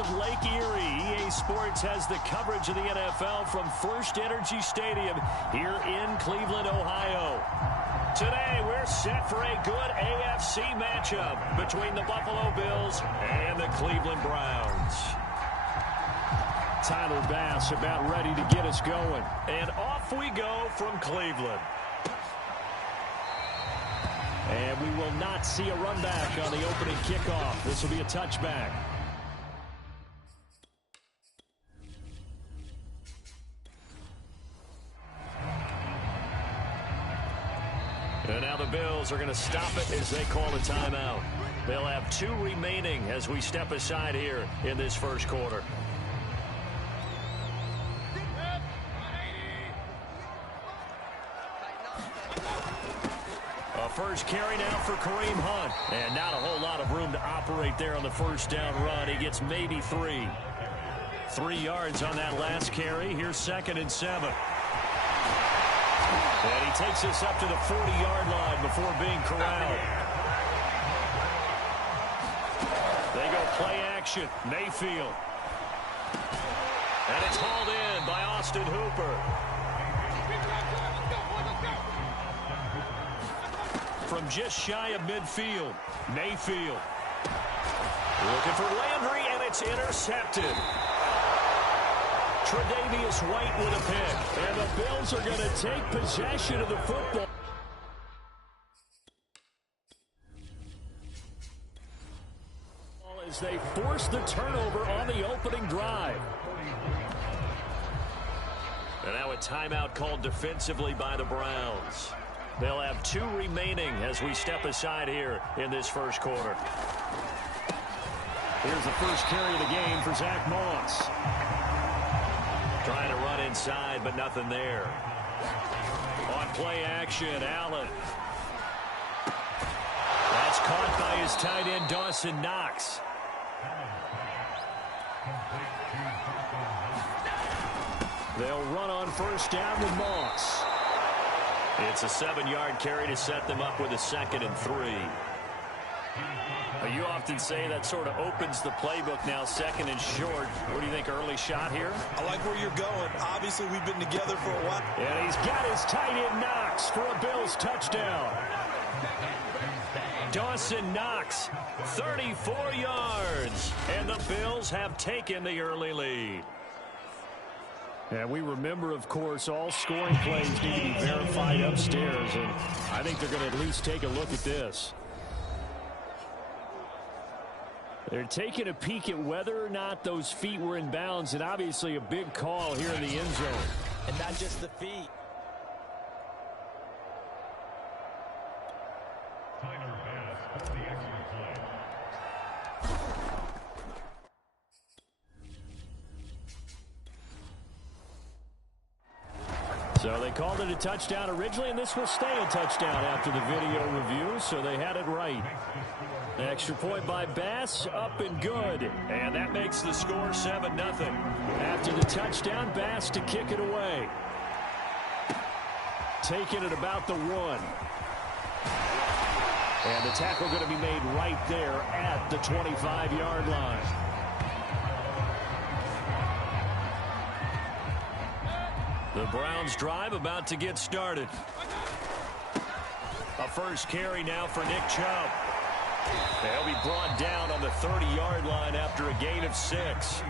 of Lake Erie, EA Sports has the coverage of the NFL from First Energy Stadium here in Cleveland, Ohio. Today, we're set for a good AFC matchup between the Buffalo Bills and the Cleveland Browns. Tyler Bass about ready to get us going. And off we go from Cleveland. And we will not see a run back on the opening kickoff. This will be a touchback. And now the Bills are going to stop it as they call a timeout. They'll have 2 remaining as we step aside here in this first quarter. First carry now for Kareem Hunt. And not a whole lot of room to operate there on the first down run. He gets maybe 3. 3 yards on that last carry. Here's 2nd and 7. And he takes us up to the 40-yard line before being corralled. They go play action. Mayfield. And it's hauled in by Austin Hooper. From just shy of midfield, Mayfield. Looking for Landry, and it's intercepted. Tre'Davious White with a pick. And the Bills are going to take possession of the football. As they force the turnover on the opening drive. And now a timeout called defensively by the Browns. They'll have 2 remaining as we step aside here in this first quarter. Here's the first carry of the game for Zach Moss. Trying to run inside, but nothing there. On play action, Allen. That's caught by his tight end, Dawson Knox. They'll run on first down with Moss. It's a 7-yard carry to set them up with a 2nd and 3. You often say that sort of opens the playbook now, 2nd and short. What do you think, early shot here? I like where you're going. Obviously, we've been together for a while. And he's got his tight end Knox for a Bills touchdown. Dawson Knox, 34 yards. And the Bills have taken the early lead. And we remember, of course, all scoring plays need to be verified upstairs, and I think they're going to at least take a look at this. They're taking a peek at whether or not those feet were in bounds, and obviously a big call here in the end zone. And not just the feet. So they called it a touchdown originally, and this will stay a touchdown after the video review, so they had it right. Extra point by Bass, up and good. And that makes the score 7-0. After the touchdown, Bass to kick it away. Taking it about the 1. And the tackle going to be made right there at the 25-yard line. The Browns drive about to get started. A first carry now for Nick Chubb. They'll be brought down on the 30-yard line after a gain of 6.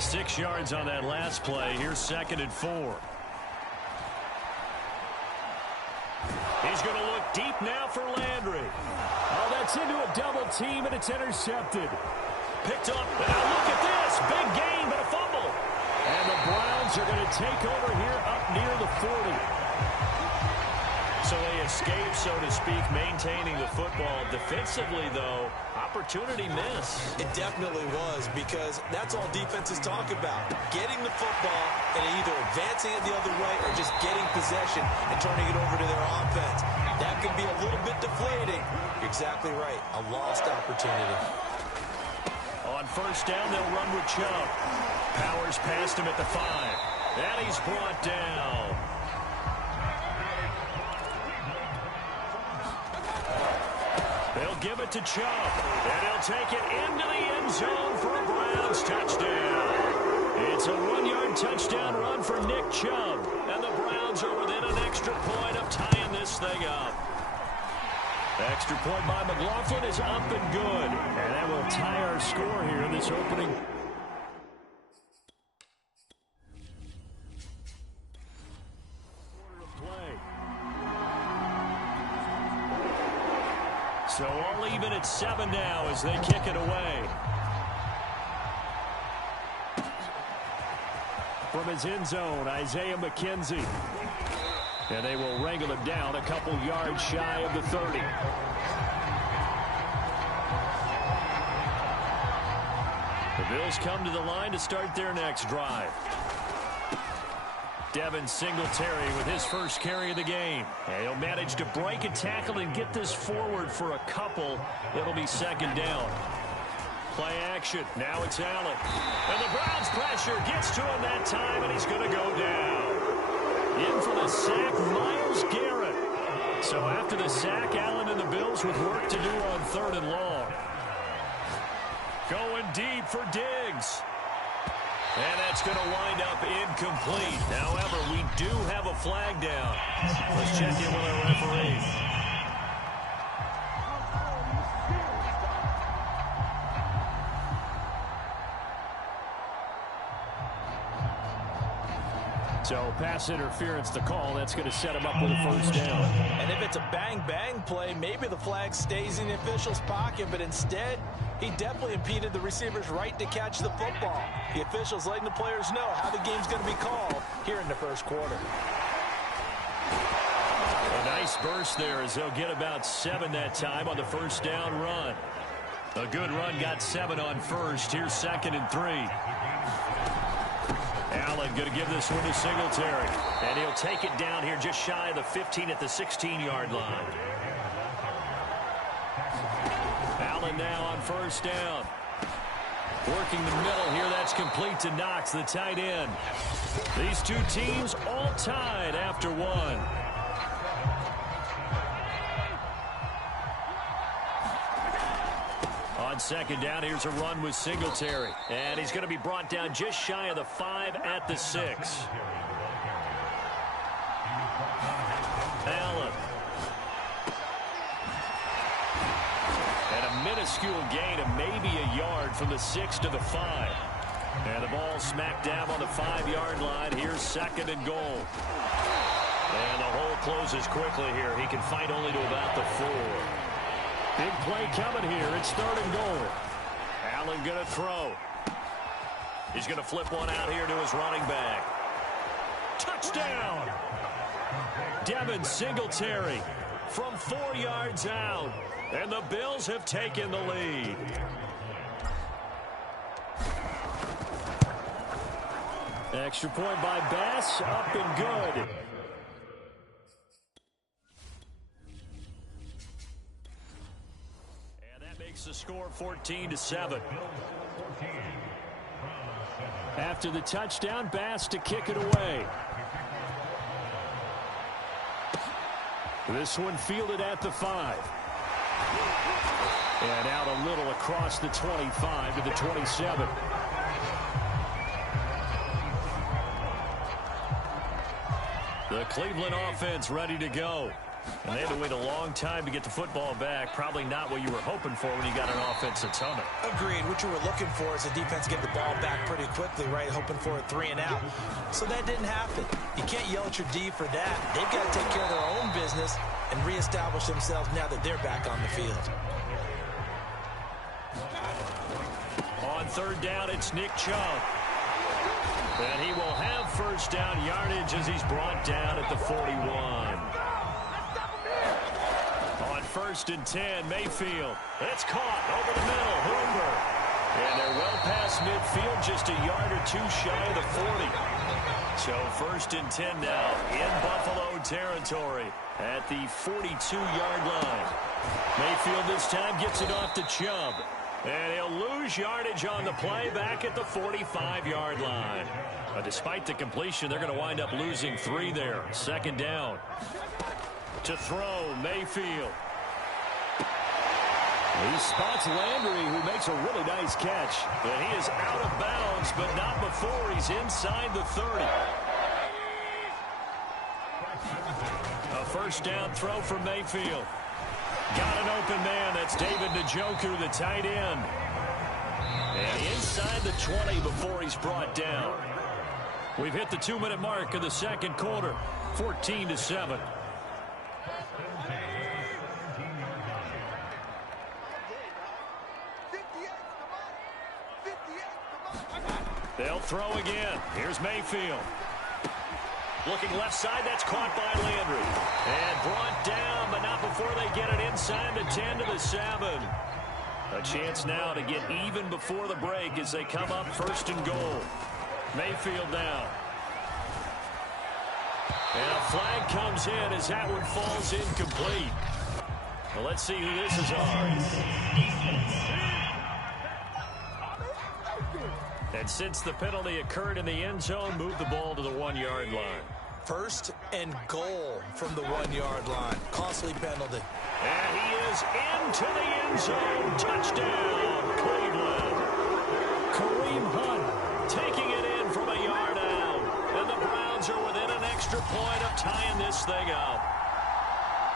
6 yards on that last play. Here's 2nd and 4. He's going to look deep now for Landry. Oh, that's into a double team, and it's intercepted. Picked up. Now look at this. Big gain, but a fumble. And the Browns are going to take over here up near the 40. So they escape, so to speak, maintaining the football. Defensively, though, opportunity miss. It definitely was, because that's all defenses talk about. Getting the football and either advancing it the other way or just getting possession and turning it over to their offense. That can be a little bit deflating. You're exactly right. A lost opportunity. On first down, they'll run with Chubb. Powers past him at the 5. And he's brought down. They'll give it to Chubb. And he'll take it into the end zone for a Browns Chubb. And the Browns are within an extra point of tying this thing up. Extra point by McLaughlin is up and good. And that will tie our score here in this opening. So all even at 7 now as they kick it away. From his end zone, Isaiah McKenzie. And they will wrangle him down a couple yards shy of the 30. The Bills come to the line to start their next drive. Devin Singletary with his first carry of the game. And he'll manage to break a tackle and get this forward for a couple. It'll be second down. Play action. Now it's Allen. And the Browns pressure gets to him that time, and he's going to go down. In for the sack, Myles Garrett. So after the sack, Allen and the Bills with work to do on 3rd and long. Going deep for Diggs. And that's going to wind up incomplete. However, we do have a flag down. Let's check in with our referee. So pass interference the call. That's going to set him up with a first down. And if it's a bang-bang play, maybe the flag stays in the official's pocket, but instead he definitely impeded the receiver's right to catch the football. The officials letting the players know how the game's going to be called here in the first quarter. A nice burst there as they'll get about 7 that time on the first down run. A good run got 7 on first. Here's 2nd and 3. Allen going to give this one to Singletary. And he'll take it down here just shy of the 15 at the 16-yard line. Allen now on first down. Working the middle here. That's complete to Knox, the tight end. These two teams all tied after 1. On second down, here's a run with Singletary. And he's going to be brought down just shy of the 5 at the 6. Allen. And a minuscule gain of maybe a yard from the 6 to the 5. And the ball smacked down on the 5-yard line. Here's 2nd and goal. And the hole closes quickly here. He can fight only to about the 4. Big play coming here. It's 3rd and goal. Allen going to throw. He's going to flip one out here to his running back. Touchdown! Devin Singletary from 4 yards out. And the Bills have taken the lead. Extra point by Bass. Up and good. The score 14-7. After the touchdown, Bass to kick it away. This one fielded at the 5. And out a little across the 25 to the 27. The Cleveland offense ready to go. And they had to wait a long time to get the football back. Probably not what you were hoping for when you got an offense that's humming. Agreed. What you were looking for is the defense get the ball back pretty quickly, right? Hoping for a 3 and out. So that didn't happen. You can't yell at your D for that. They've got to take care of their own business and reestablish themselves now that they're back on the field. On 3rd down, it's Nick Chubb. And he will have first down yardage as he's brought down at the 41. 1st and 10, Mayfield. It's caught over the middle, Hoover. And they're well past midfield, just a yard or 2 shy of the 40. So 1st and 10 now in Buffalo territory at the 42-yard line. Mayfield this time gets it off to Chubb. And he'll lose yardage on the play back at the 45-yard line. But despite the completion, they're going to wind up losing 3 there. 2nd down. To throw, Mayfield. He spots Landry, who makes a really nice catch. But he is out of bounds, but not before he's inside the 30. first down throw from Mayfield. Got an open man. That's David Njoku, the tight end. And inside the 20 before he's brought down. We've hit the 2-minute mark of the second quarter. 14-7. They'll throw again. Here's Mayfield. Looking left side, that's caught by Landry. And brought down, but not before they get it inside the 10 to the 7. A chance now to get even before the break as they come up first and goal. Mayfield now. And a flag comes in as that one falls incomplete. Well, let's see who this is on. And since the penalty occurred in the end zone, move the ball to the 1-yard line. First and goal from the 1-yard line. Costly penalty. And he is into the end zone. Touchdown, Cleveland. Kareem Hunt taking it in from a yard out. And the Browns are within an extra point of tying this thing up.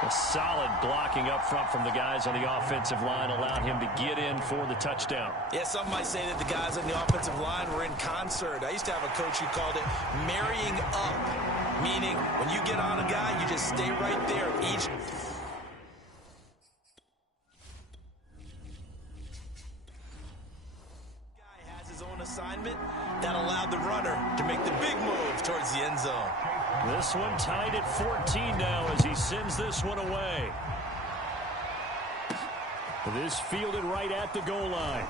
A solid blocking up front from the guys on the offensive line allowed him to get in for the touchdown. Yeah, some might say that the guys on the offensive line were in concert. I used to have a coach who called it marrying up, meaning when you get on a guy, you just stay right there. Each guy has his own assignment that allowed the runner to make the big move towards the end zone. This one tied at 14 now as he sends this one away. This fielded right at the goal line.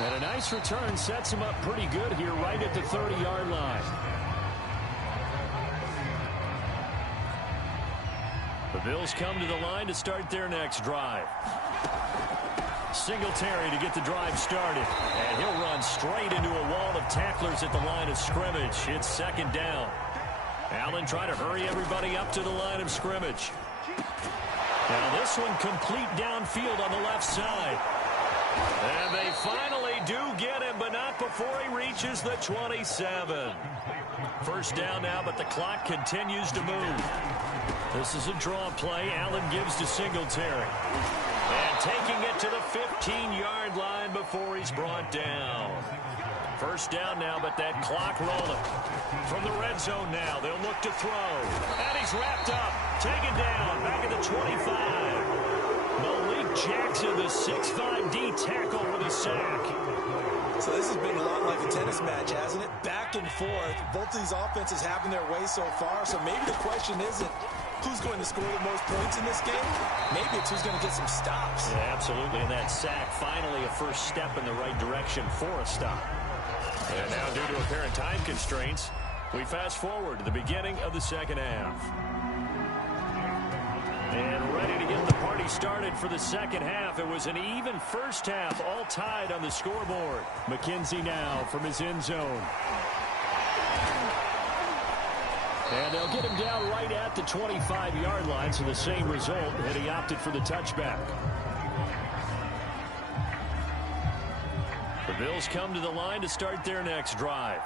And a nice return sets him up pretty good here right at the 30-yard line. The Bills come to the line to start their next drive. Singletary to get the drive started. And he'll run straight into a wall of tacklers at the line of scrimmage. It's second down. Allen trying to hurry everybody up to the line of scrimmage. Now this one complete downfield on the left side. And they finally do get him, but not before he reaches the 27. First down now, but the clock continues to move. This is a draw play. Allen gives to Singletary. And taking it to the 15-yard line before he's brought down. First down now, but that clock rolling. From the red zone now, they'll look to throw. And he's wrapped up, taken down, back at the 25. Malik Jackson, the 6'5" D tackle with a sack. So this has been a lot like a tennis match, hasn't it? Back and forth. Both of these offenses having their way so far. So maybe the question isn't who's going to score the most points in this game. Maybe it's who's going to get some stops. Yeah, absolutely. And that sack, finally a first step in the right direction for a stop. And now, due to apparent time constraints, we fast forward to the beginning of the second half. And ready to get the party started for the second half. It was an even first half, all tied on the scoreboard. McKenzie now from his end zone. And they'll get him down right at the 25-yard line, so the same result, and he opted for the touchback. The Bills come to the line to start their next drive.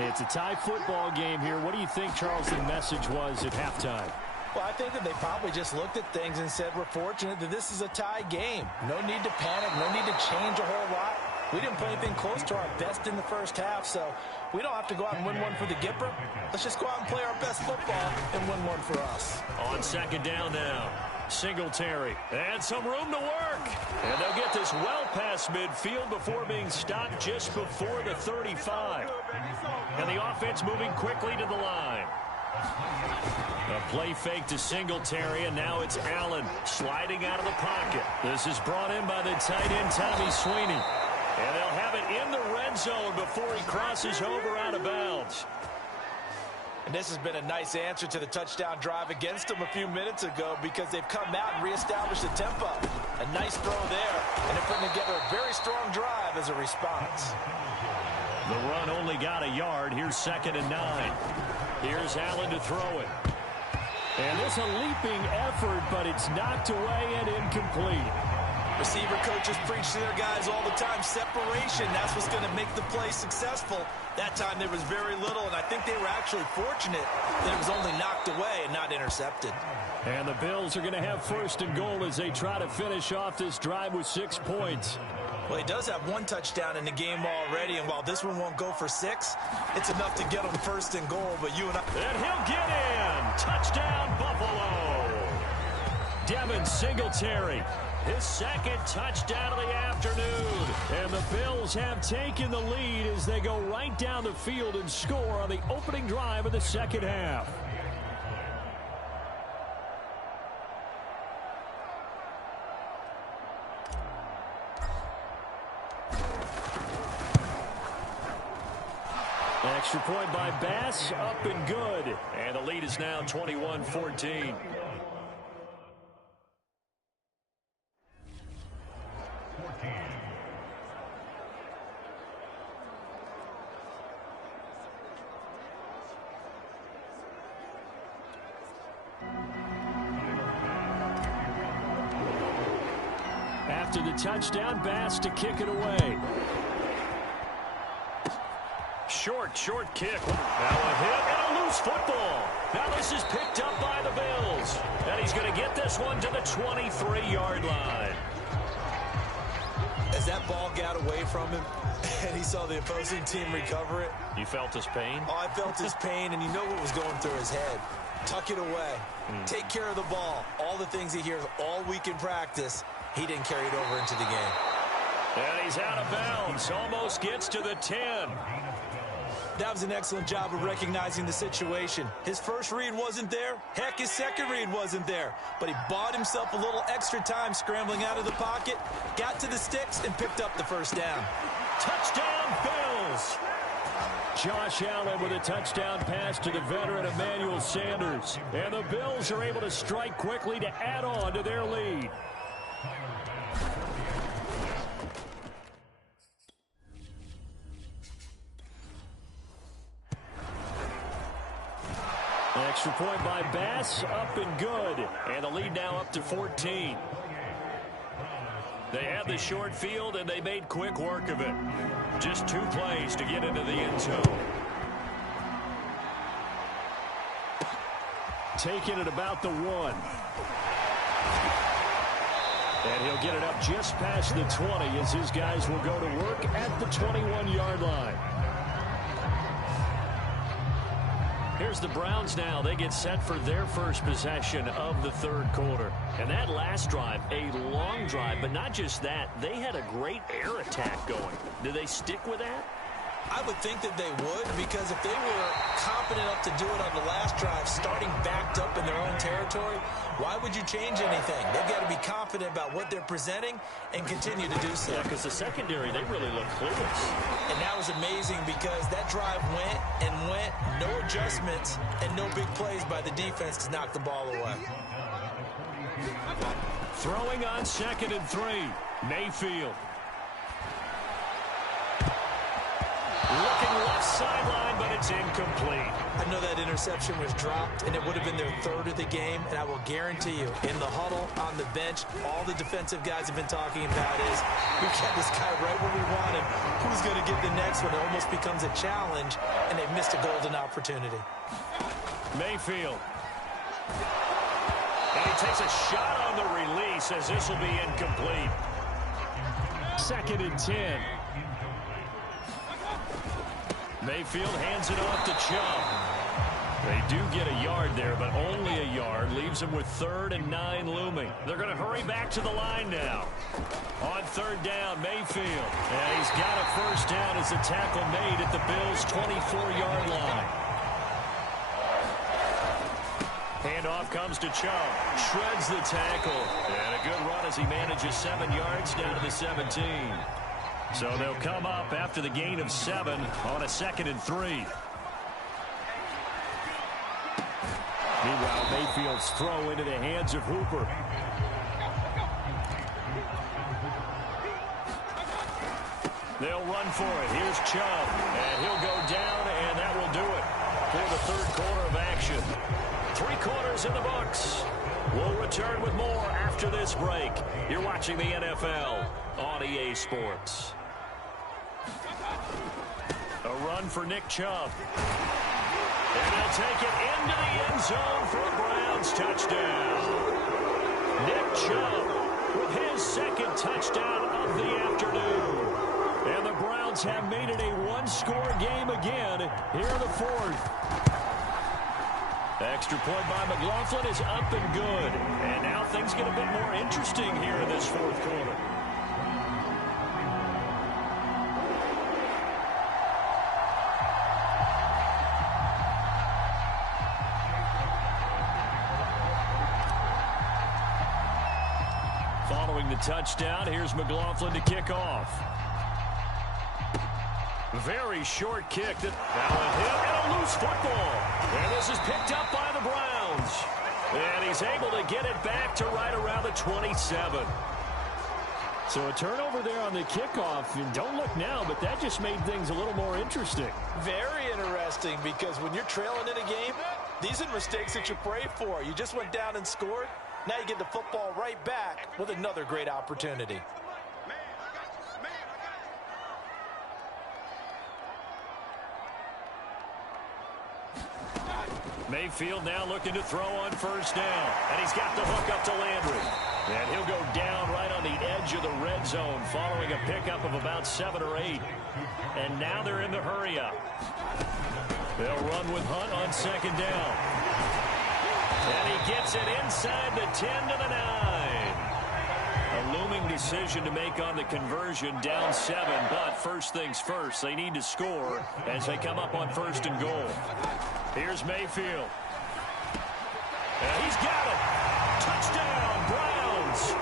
It's a tie football game here. What do you think, Charles, the message was at halftime? Well, I think that they probably just looked at things and said, we're fortunate that this is a tie game. No need to panic, no need to change a whole lot. We didn't play anything close to our best in the first half, so we don't have to go out and win one for the Gipper. Let's just go out and play our best football and win one for us. On second down now, Singletary. And some room to work. And they'll get this well past midfield before being stopped just before the 35. And the offense moving quickly to the line. A play fake to Singletary, and now it's Allen sliding out of the pocket. This is brought in by the tight end, Tommy Sweeney. And they'll have it in the red zone before he crosses over out of bounds. And this has been a nice answer to the touchdown drive against them a few minutes ago because they've come out and reestablished the tempo. A nice throw there, and they're putting together a very strong drive as a response. The run only got a yard. Here's 2nd and 9. Here's Allen to throw it. And it's a leaping effort, but it's knocked away and incomplete. Receiver coaches preach to their guys all the time. Separation, that's what's going to make the play successful. That time there was very little, and I think they were actually fortunate that it was only knocked away and not intercepted. And the Bills are going to have first and goal as they try to finish off this drive with 6 points. Well, he does have 1 touchdown in the game already, and while this one won't go for 6, it's enough to get him first and goal. But you and I... And he'll get in. Touchdown, Buffalo. Devin Singletary, his second touchdown of the afternoon. And the Bills have taken the lead as they go right down the field and score on the opening drive of the second half. Extra point by Bass, up and good. And the lead is now 21-14. After the touchdown, Bass to kick it away. Short kick. Now a hit and a loose football. Now this is picked up by the Bills. And he's going to get this one to the 23-yard line. As that ball got away from him and he saw the opposing team recover it. You felt his pain? Oh, I felt his pain, and you know what was going through his head. Tuck it away. Take care of the ball. All the things he hears all week in practice, he didn't carry it over into the game. And he's out of bounds. Almost gets to the 10. That was an excellent job of recognizing the situation. His first read wasn't there. Heck, his second read wasn't there. But he bought himself a little extra time scrambling out of the pocket, got to the sticks, and picked up the first down. Touchdown, Bills! Josh Allen with a touchdown pass to the veteran Emmanuel Sanders. And the Bills are able to strike quickly to add on to their lead. Extra point by Bass, up and good. And the lead now up to 14. They had the short field, and they made quick work of it. Just 2 plays to get into the end zone. Taking it about the 1. And he'll get it up just past the 20 as his guys will go to work at the 21-yard line. Here's the Browns now. They get set for their first possession of the third quarter. And that last drive, a long drive, but not just that. They had a great air attack going. Do they stick with that? I would think that they would, because if they were confident enough to do it on the last drive, starting backed up in their own territory, why would you change anything? They've got to be confident about what they're presenting and continue to do so. Yeah, because the secondary, they really look clueless. And that was amazing because that drive went and went, no adjustments, and no big plays by the defense to knock the ball away. Throwing on 2nd and 3, Mayfield. Looking left sideline, but it's incomplete. I know that interception was dropped, and it would have been their third of the game, and I will guarantee you, in the huddle, on the bench, all the defensive guys have been talking about is, we got this guy right where we want him. Who's going to get the next one? It almost becomes a challenge, and they've missed a golden opportunity. Mayfield. And he takes a shot on the release as this will be incomplete. 2nd and 10. Mayfield hands it off to Chubb. They do get a yard there, but only a yard. Leaves them with 3rd and 9 looming. They're going to hurry back to the line now. On 3rd down, Mayfield. And he's got a first down as the tackle made at the Bills' 24-yard line. Handoff comes to Chubb. Shreds the tackle. And a good run as he manages 7 yards down to the 17. So they'll come up after the gain of 7 on a 2nd and 3. Meanwhile, Mayfield's throw into the hands of Hooper. They'll run for it. Here's Chubb. And he'll go down, and that will do it. for the third quarter of action. 3 quarters in the books. We'll return with more after this break. You're watching the NFL on EA Sports. A run for Nick Chubb. And he'll take it into the end zone for a Browns touchdown. Nick Chubb with his second touchdown of the afternoon. And the Browns have made it a one-score game again here in the fourth. Extra point by McLaughlin is up and good. And now things get a bit more interesting here in this fourth quarter. Following the touchdown, here's McLaughlin to kick off. Very short kick. Now a hit and a loose football. And this is picked up by the Browns. And he's able to get it back to right around the 27. So a turnover there on the kickoff. And don't look now, but that just made things a little more interesting. Very interesting, because when you're trailing in a game, these are mistakes that you pray for. You just went down and scored. Now you get the football right back with another great opportunity. Mayfield now looking to throw on first down. And he's got the hook up to Landry. And he'll go down right on the edge of the red zone following a pickup of about 7 or 8. And now they're in the hurry-up. They'll run with Hunt on second down. And he gets it inside the 10 to the 9. A looming decision to make on the conversion, down 7. But first things first, they need to score as they come up on first and goal. Here's Mayfield. And he's got it. Touchdown, Browns.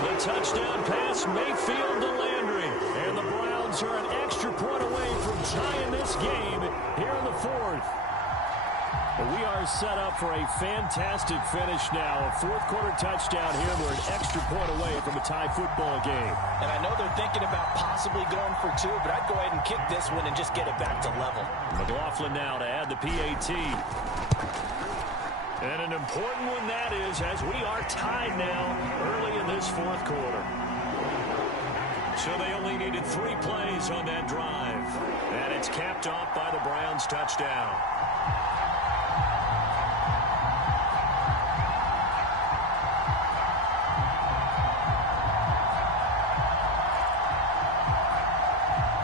The touchdown pass, Mayfield to Landry. And the Browns are an extra point away from tying this game here in the fourth. We are set up for a fantastic finish now. A fourth quarter touchdown here. We're an extra point away from a tie football game. And I know they're thinking about possibly going for 2, but I'd go ahead and kick this one and just get it back to level. McLaughlin now to add the PAT. And an important one that is, as we are tied now early in this fourth quarter. So they only needed 3 plays on that drive. And it's capped off by the Browns touchdown.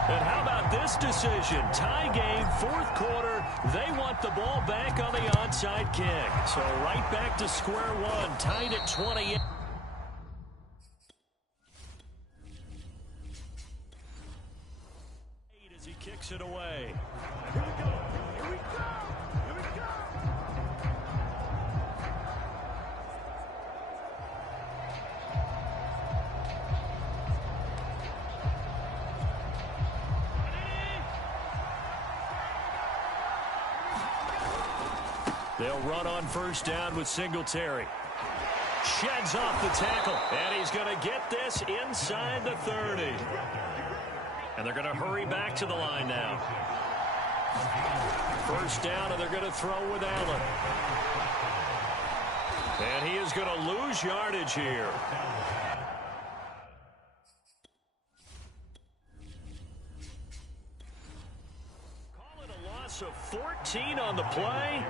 And how about this decision? Tie game, fourth quarter. They want the ball back on the onside kick. So right back to square one, tied at 28. As he kicks it away. Here we go. Here we go. Here we go. They'll run on first down with Singletary. Sheds off the tackle, and he's going to get this inside the 30. And they're going to hurry back to the line now. First down, and they're going to throw with Allen. And he is going to lose yardage here. Call it a loss of 14 on the play.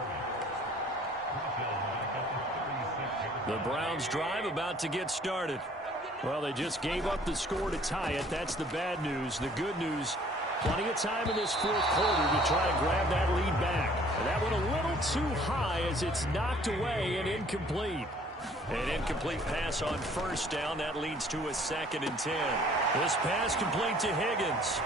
The Browns drive about to get started. Well, they just gave up the score to tie it. That's the bad news. The good news, plenty of time in this fourth quarter to try and grab that lead back. And that went a little too high as it's knocked away and incomplete. An incomplete pass on first down. That leads to a 2nd and 10. This pass complete to Higgins.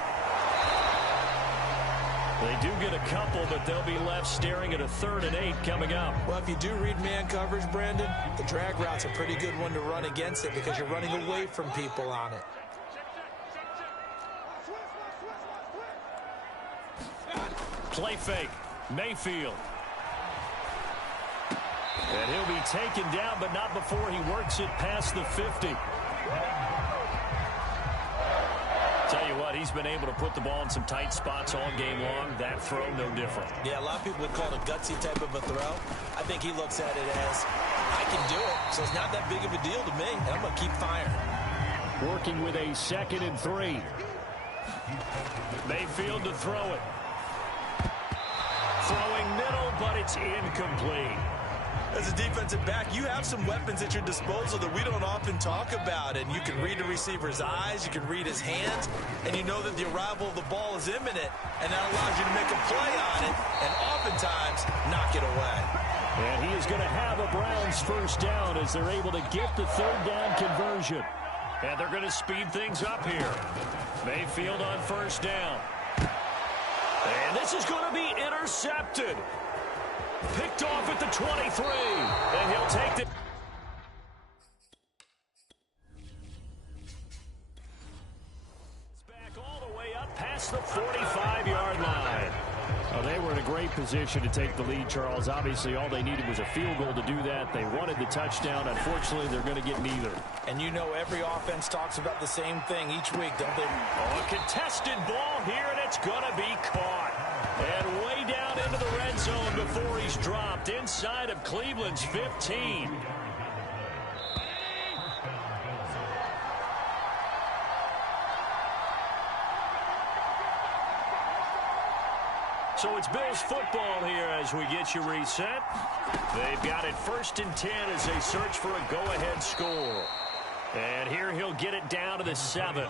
They do get a couple, but they'll be left staring at a 3rd and 8 coming up. Well, if you do read man coverage, Brandon, the drag route's a pretty good one to run against it because you're running away from people on it. Play fake. Mayfield. And he'll be taken down, but not before he works it past the 50. Tell you what, he's been able to put the ball in some tight spots all game long. That throw, no different. Yeah, a lot of people would call it a gutsy type of a throw. I think he looks at it as, I can do it, so it's not that big of a deal to me, and I'm going to keep firing. Working with a 2nd and 3. Mayfield to throw it. Throwing middle, but it's incomplete. As a defensive back, you have some weapons at your disposal that we don't often talk about, and you can read the receiver's eyes, you can read his hands, and you know that the arrival of the ball is imminent, and that allows you to make a play on it, and oftentimes knock it away. And he is going to have a Browns first down as they're able to get the 3rd down conversion. And they're going to speed things up here. Mayfield on 1st down. And this is going to be intercepted. Picked off at the 23. And he'll take the... It's back all the way up past the 45-yard line. Oh, they were in a great position to take the lead, Charles. Obviously, all they needed was a field goal to do that. They wanted the touchdown. Unfortunately, they're going to get neither. And you know every offense talks about the same thing each week, don't they? Oh, a contested ball here, and it's going to be caught. And way down into the red zone before he's dropped inside of Cleveland's 15. So it's Bills football here as we get you reset. They've got it 1st and 10 as they search for a go-ahead score. And here he'll get it down to the 7.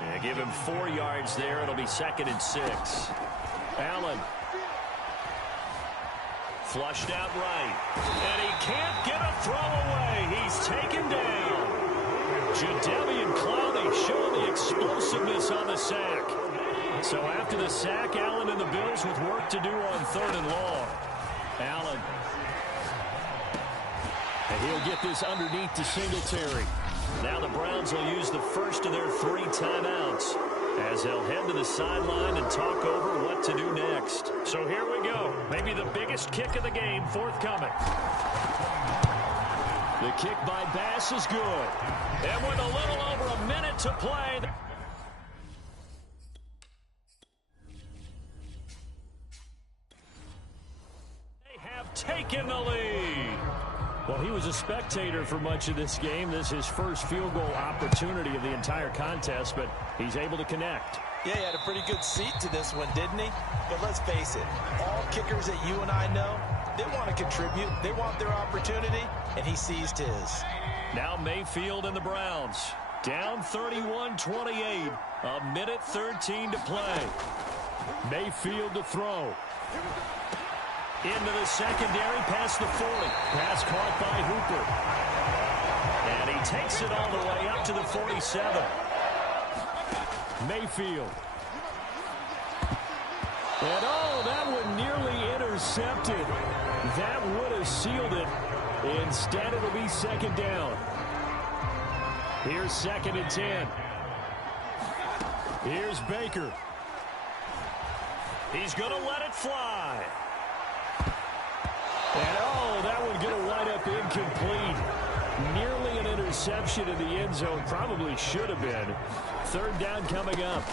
And give him 4 yards there. It'll be 2nd and 6. Allen. Flushed out right. And he can't get a throw away. He's taken down. Jadeveon Clowney showing the explosiveness on the sack. So after the sack, Allen and the Bills with work to do on 3rd and long. Allen. And he'll get this underneath to Singletary. Now the Browns will use the first of their 3 timeouts as they'll head to the sideline and talk over what to do next. So here we go. Maybe the biggest kick of the game forthcoming. The kick by Bass is good. And with a little over a minute to play... taken the lead. Well, he was a spectator for much of this game. This is his first field goal opportunity of the entire contest, but he's able to connect. Yeah, he had a pretty good seat to this one, didn't he? But let's face it, all kickers that you and I know, they want to contribute. They want their opportunity, and he seized his. Now Mayfield and the Browns. Down 31-28. A minute 13 to play. Mayfield to throw. Into the secondary, past the 40. Pass caught by Hooper. And he takes it all the way up to the 47. Mayfield. And oh, that one nearly intercepted. That would have sealed it. Instead, it'll be 2nd down. Here's 2nd and 10. Here's Baker. He's going to let it fly. And, oh, that one going to wind up incomplete. Nearly an interception in the end zone. Probably should have been. 3rd down coming up.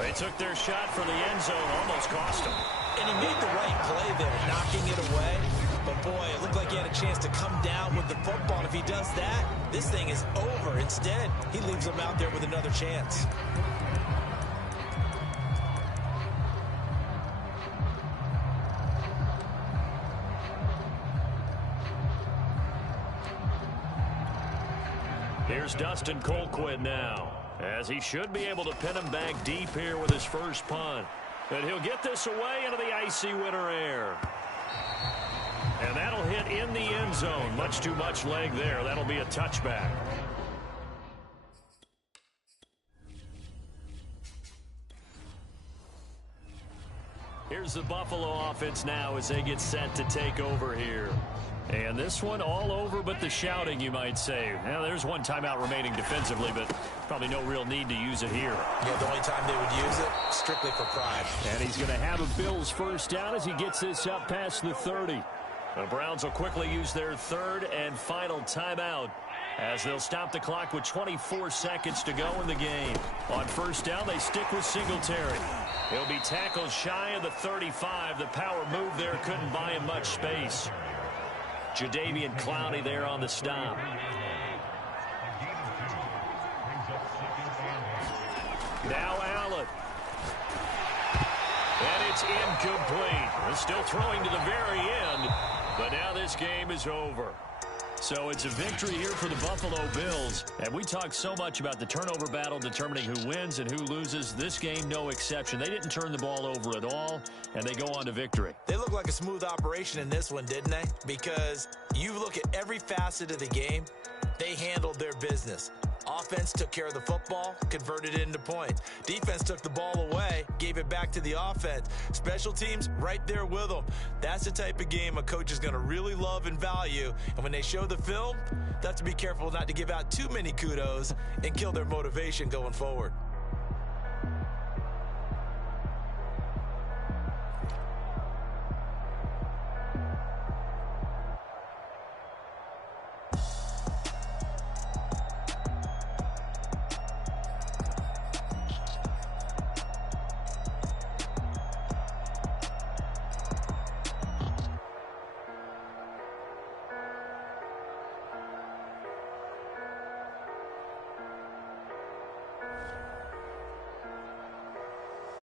They took their shot for the end zone. Almost cost them. And he made the right play there, knocking it away. But, boy, it looked like he had a chance to come down with the football. And if he does that, this thing is over. Instead, he leaves him out there with another chance. Here's Dustin Colquitt now, as he should be able to pin him back deep here with his first punt. And he'll get this away into the icy winter air. And that'll hit in the end zone. Much too much leg there. That'll be a touchback. Here's the Buffalo offense now as they get set to take over here. And this one all over but the shouting, you might say. Now, there's one timeout remaining defensively, but probably no real need to use it here. Yeah, the only time they would use it, strictly for pride. And he's going to have a Bills first down as he gets this up past the 30. The Browns will quickly use their 3rd and final timeout as they'll stop the clock with 24 seconds to go in the game. On first down, they stick with Singletary. He'll be tackled shy of the 35. The power move there couldn't buy him much space. Jadeveon Clowney there on the stop. Now Allen. And it's incomplete. They're still throwing to the very end, but now this game is over. So it's a victory here for the Buffalo Bills. And we talk so much about the turnover battle determining who wins and who loses. This game, no exception. They didn't turn the ball over at all, and they go on to victory. They look like a smooth operation in this one, didn't they? Because you look at every facet of the game, they handled their business. Offense took care of the football, converted it into points. Defense took the ball away, gave it back to the offense. Special teams right there with them. That's the type of game a coach is going to really love and value. And when they show the film, they have to be careful not to give out too many kudos and kill their motivation going forward.